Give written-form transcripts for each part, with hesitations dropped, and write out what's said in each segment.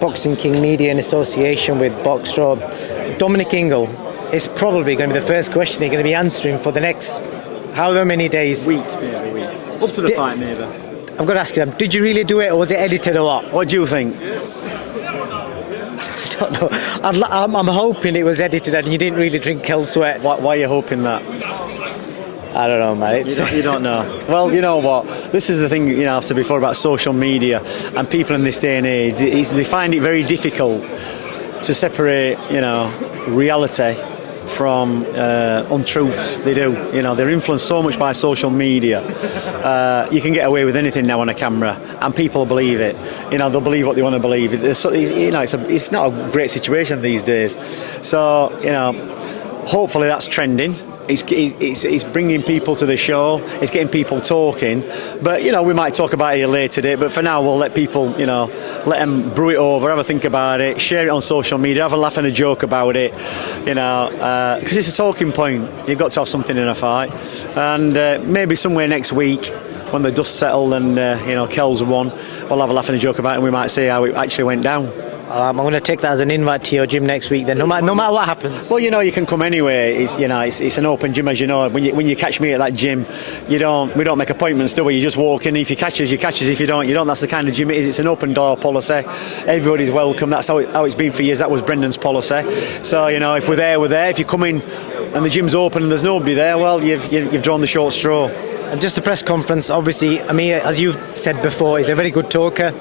Boxing King Media in association with Boxro. Dominic Ingle is probably going to be the first question you're going to be answering for the next however many days. Week. Up to the fight, maybe. I've got to ask you, did you really do it or was it edited or what? What do you think? I don't know. I'm hoping it was edited and you didn't really drink KELL Sweat. Why are you hoping that? I don't know, man. You don't know. Well, you know what? This is the thing, I've said before about social media and people in this day and age. They find it very difficult to separate, reality from untruths. They do. They're influenced so much by social media. You can get away with anything now on a camera, and people believe it. They'll believe what they want to believe. It's not a great situation these days. So, hopefully that's trending. It's bringing people to the show. It's getting people talking. But we might talk about it later today. But for now, we'll let people, let them brew it over, have a think about it, share it on social media, have a laugh and a joke about it. Because it's a talking point. You've got to have something in a fight. And maybe somewhere next week, when the dust settled and KELL's won, we'll have a laugh and a joke about it, and we might see how it actually went down. I'm going to take that as an invite to your gym next week then, no matter what happens. Well, you can come anyway. It's an open gym, as you know. When you catch me at that gym, we don't make appointments, do we? You just walk in. If you catch us, you catch us. If you don't, you don't. That's the kind of gym it is. It's an open door policy. Everybody's welcome. That's how it's been for years. That was Brendan's policy. So, if we're there, we're there. If you come in and the gym's open and there's nobody there, well, you've drawn the short straw. And just the press conference, obviously, Amir, as you've said before, is a very good talker.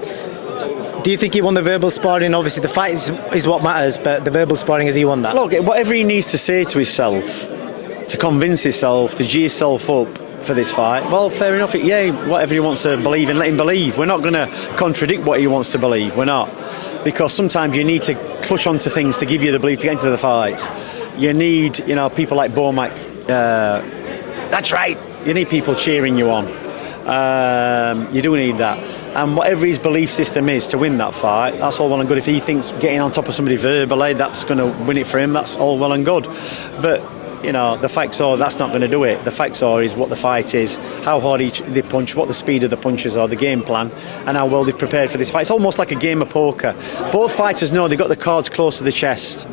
Do you think he won the verbal sparring? Obviously, the fight is what matters, but the verbal sparring, has he won that? Look, whatever he needs to say to himself, to convince himself, to G himself up for this fight, well, fair enough. Whatever he wants to believe in, let him believe. We're not going to contradict what he wants to believe. We're not. Because sometimes you need to clutch onto things to give you the belief to get into the fight. You need, people like BOMAC. That's right. You need people cheering you on. You do need that. And whatever his belief system is to win that fight, that's all well and good. If he thinks getting on top of somebody verbally, that's going to win it for him, that's all well and good. But, the facts are that's not going to do it. The facts are is what the fight is, how hard they punch, what the speed of the punches are, the game plan, and how well they've prepared for this fight. It's almost like a game of poker. Both fighters know they've got the cards close to the chest.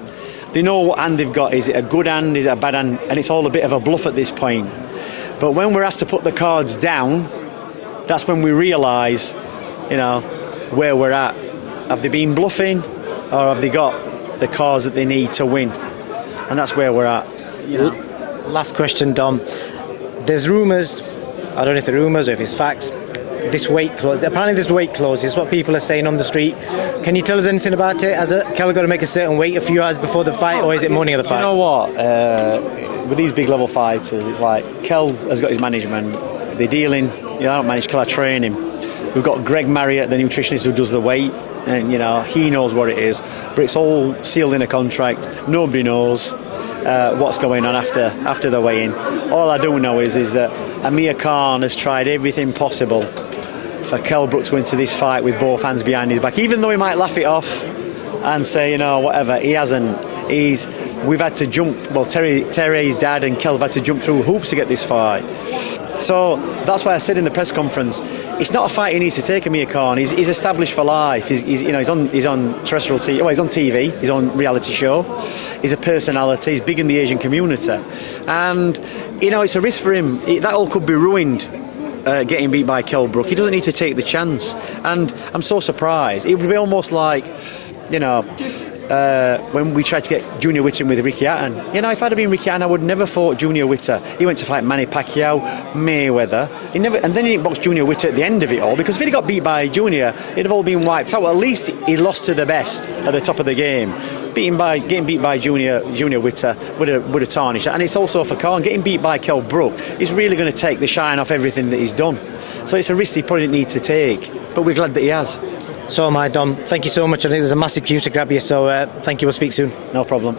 They know what hand they've got. Is it a good hand? Is it a bad hand? And it's all a bit of a bluff at this point. But when we're asked to put the cards down, that's when we realise, where we're at. Have they been bluffing, or have they got the cards that they need to win? And that's where we're at. Last question, Dom. There's rumours, I don't know if they're rumours or if it's facts, this weight clause. Apparently this weight clause is what people are saying on the street. Can you tell us anything about it? Has KELL got to make a certain weight a few hours before the fight, or is it morning of the fight? You know what? With these big level fighters, it's like KELL has got his management. They're dealing. I don't manage KELL, I train him. We've got Greg Marriott, the nutritionist who does the weight, and he knows what it is. But it's all sealed in a contract. Nobody knows what's going on after the weigh-in. All I do know is that Amir Khan has tried everything possible for KELL Brook to go into this fight with both hands behind his back. Even though he might laugh it off and say, whatever, he hasn't. We've had to jump. Well, Terry's dad and KELL have had to jump through hoops to get this fight. So that's why I said in the press conference, it's not a fight he needs to take, Amir Khan. He's established for life. He's on terrestrial TV. Well, he's on TV. He's on reality show. He's a personality. He's big in the Asian community, and it's a risk for him. That all could be ruined. Getting beat by KELL Brook. He doesn't need to take the chance, and I'm so surprised. It would be almost like, when we tried to get Junior Witter with Ricky Hatton. If I'd have been Ricky Hatton, I would never fought Junior Witter. He went to fight Manny Pacquiao, Mayweather. And then he didn't box Junior Witter at the end of it all, because if he'd got beat by Junior, it'd have all been wiped out. Well, at least he lost to the best at the top of the game. Getting beat by Junior Witter would have tarnished that. And it's also for Khan. Getting beat by KELL Brook is really going to take the shine off everything that he's done. So it's a risk he probably didn't need to take. But we're glad that he has. So am I, Dom. Thank you so much. I think there's a massive queue to grab you, so thank you. We'll speak soon. No problem.